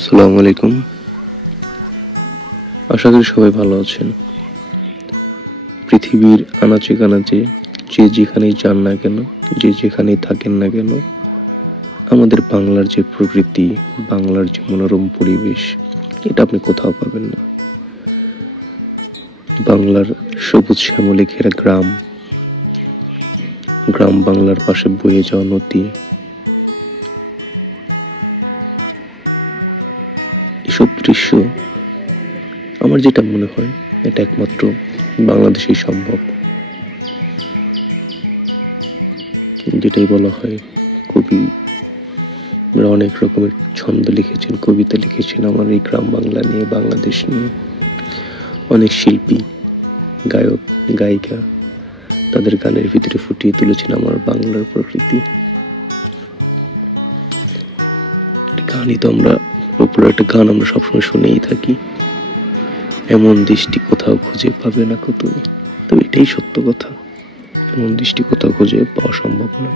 আসসালামু আলাইকুম। আশা করি সবাই ভালো আছেন। পৃথিবীর আনাচে কানাচে যে যেখানেই যান না কেন, যে যেখানেই থাকেন না কেন, আমাদের বাংলার যে প্রকৃতি, বাংলার যে মনোরম পরিবেশ, এটা আপনি কোথাও পাবেন না। বাংলার সবুজ শ্যামলে ঘেরা গ্রাম, গ্রাম বাংলার পাশে বয়ে যাওয়া নদী, এসব দৃশ্য আমার যেটা মনে হয় এটা একমাত্র বাংলাদেশেই সম্ভব। যেটাই বলা হয়, কবি অনেক রকমের ছন্দ লিখেছেন, কবিতা লিখেছেন আমার এই গ্রাম বাংলা নিয়ে, বাংলাদেশ নিয়ে। অনেক শিল্পী, গায়ক, গায়িকা তাদের গানের ভিতরে ফুটিয়ে তুলেছেন আমার বাংলার প্রকৃতি। গানই তো আমরা, একটা গান আমরা সবসময় শুনেই থাকি, এমন দৃষ্টি কোথাও খুঁজে পাবে না কত। তবে এটাই সত্য কথা, এমন দৃষ্টি কোথাও খুঁজে পাওয়া সম্ভব না।